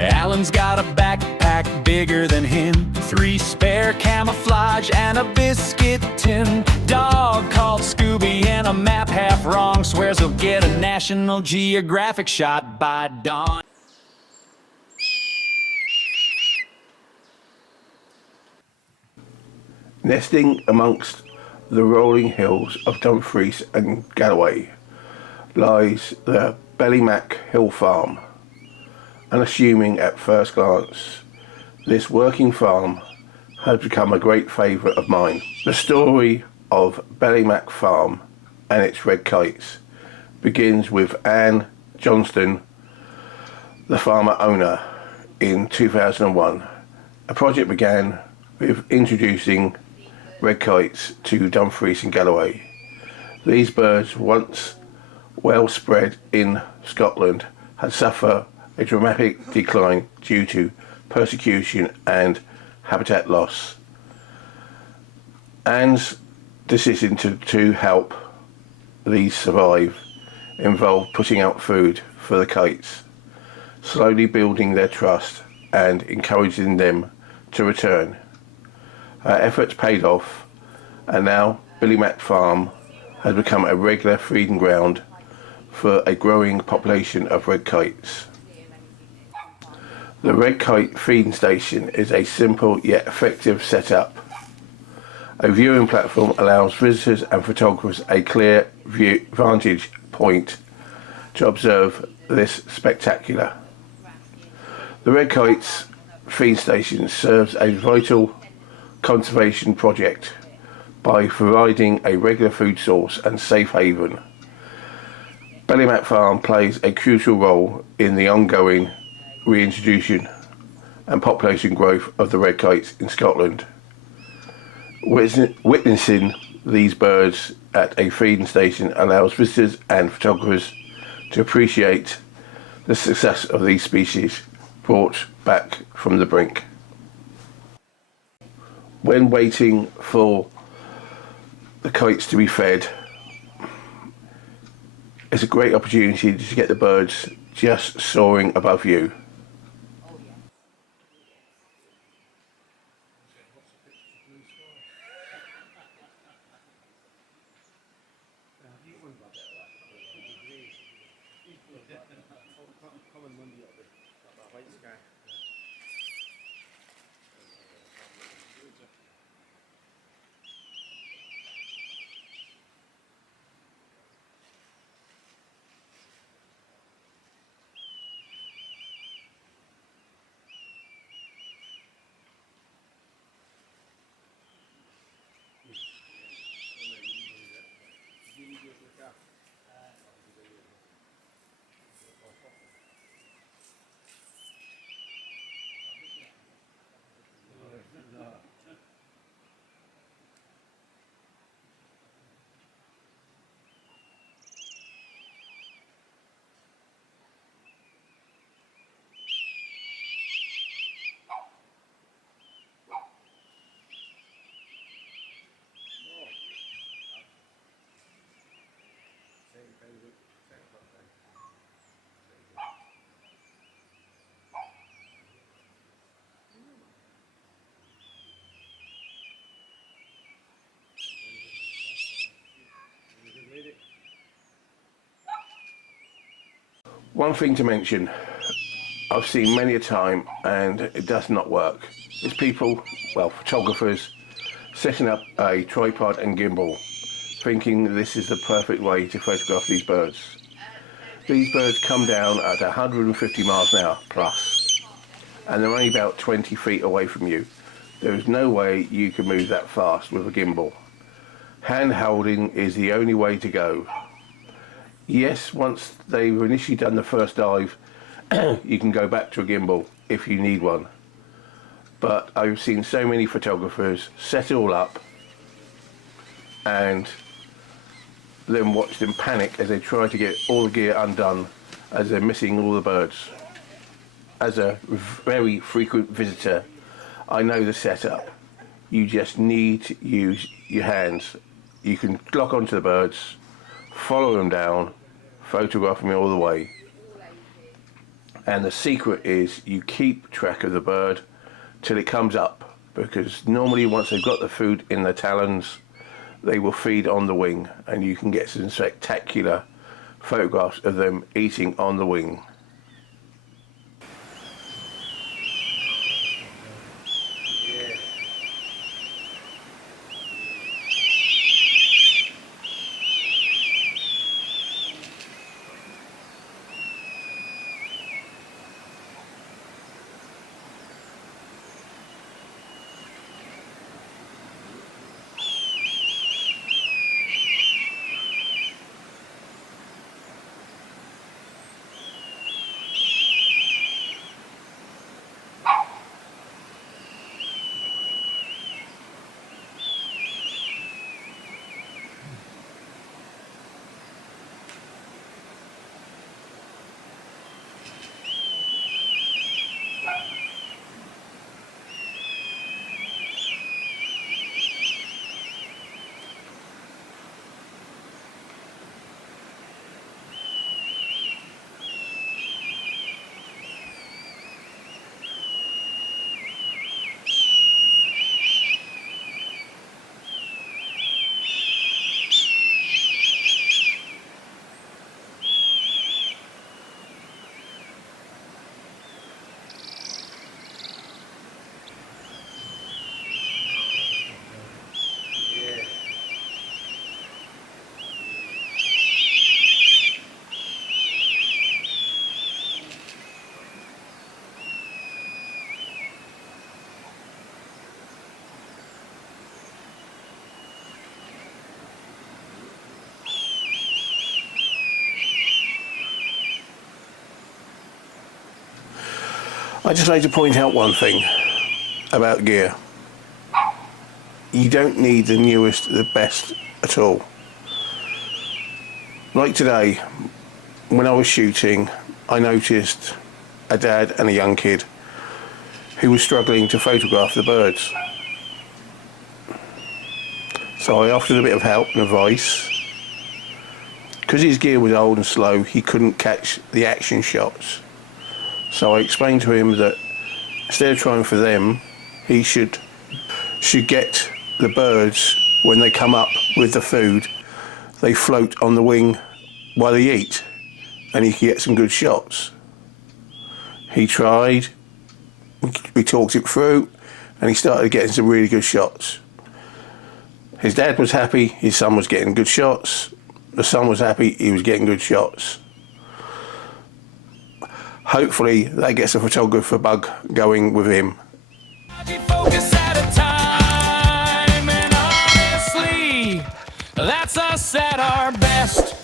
Alan's got a backpack bigger than him, 3 spare camouflage and a biscuit tin. Dog called Scooby and a map half wrong, swears he'll get a National Geographic shot by dawn. Nesting amongst the rolling hills of Dumfries and Galloway lies the Bellymack Hill Farm. Unassuming at first glance, this working farm has become a great favourite of mine. The story of Bellymack Farm and its red kites begins with Anne Johnston, the farmer owner, in 2001. A project began with introducing red kites to Dumfries and Galloway. These birds, once well spread in Scotland, had suffered a dramatic decline due to persecution and habitat loss. Anne's decision to help these survive involved putting out food for the kites, slowly building their trust and encouraging them to return. Her efforts paid off, and now Bellymack Farm has become a regular feeding ground for a growing population of red kites. The red kite feeding station is a simple yet effective setup. A viewing platform allows visitors and photographers a clear vantage point to observe this spectacular. The red kites feed station serves a vital conservation project by providing a regular food source and safe haven. Bellymack Farm plays a crucial role in the ongoing reintroduction and population growth of the red kites in Scotland. Witnessing these birds at a feeding station allows visitors and photographers to appreciate the success of these species brought back from the brink. When waiting for the kites to be fed, it's a great opportunity to get the birds just soaring above you. One thing to mention, I've seen many a time and it does not work, is people, well, photographers, setting up a tripod and gimbal, thinking this is the perfect way to photograph these birds. These birds come down at 150 miles an hour plus, and they're only about 20 feet away from you. There is no way you can move that fast with a gimbal. Hand holding is the only way to go. Yes, once they've initially done the first dive, you can go back to a gimbal if you need one. But I've seen so many photographers set it all up and then watch them panic as they try to get all the gear undone as they're missing all the birds. As a very frequent visitor, I know the setup. You just need to use your hands. You can lock onto the birds, follow them down, photograph them all the way. And the secret is you keep track of the bird till it comes up, because normally once they've got the food in their talons, they will feed on the wing, and you can get some spectacular photographs of them eating on the wing. I just like to point out one thing about gear. You don't need the newest, the best at all. Like today, when I was shooting, I noticed a dad and a young kid who was struggling to photograph the birds. So I offered a bit of help and advice. Because his gear was old and slow, he couldn't catch the action shots. So I explained to him that instead of trying for them, he should get the birds, when they come up with the food, they float on the wing while they eat, and he could get some good shots. He tried, we talked it through, and he started getting some really good shots. His dad was happy, his son was getting good shots. The son was happy, he was getting good shots. Hopefully that gets a photographer bug going with him. Focus at a time, and honestly, that's us at our best.